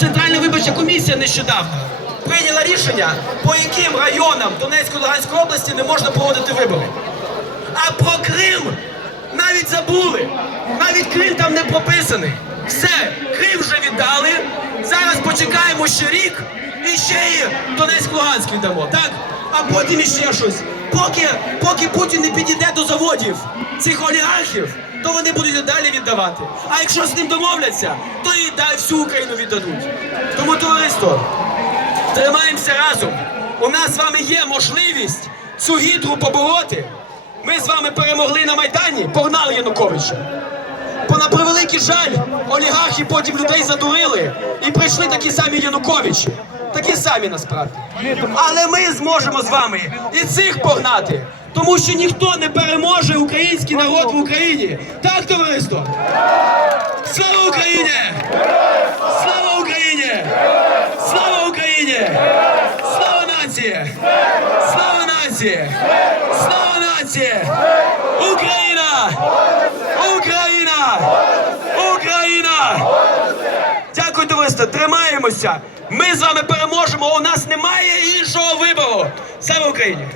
Центральна виборча комісія нещодавно прийняла рішення, по яким районам Донецької Луганської області не можна проводити вибори. А про Крим навіть забули. Навіть Крим там не прописаний. Все, Крим вже віддали. Зараз почекаємо ще рік і ще і Донецьк Луганськ віддамо, так? А потім іще щось. Поки, поки Путін не підійде до заводів цих олігархів, то вони будуть далі віддавати. А якщо з ним домовляться, то і всю Україну віддадуть. Тому товариство, тримаємося разом. У нас з вами є можливість цю гідру побороти. Ми з вами перемогли на Майдані, погнали Януковича. Бо на превеликий жаль, олігархи потім людей задурили і прийшли такі самі Януковичі. Такі самі насправді. Але ми зможемо з вами і цих погнати, тому що ніхто не переможе український народ в Україні. Так, товариство? Слава Україні! Слава Україні! Слава Україні! Слава нації! Слава нації! Слава нації! Україна! Україна! Україна! Дякую, товариство! Тримаємося! Ми з вами переможемо! У нас немає іншого вибору! Слава Україні!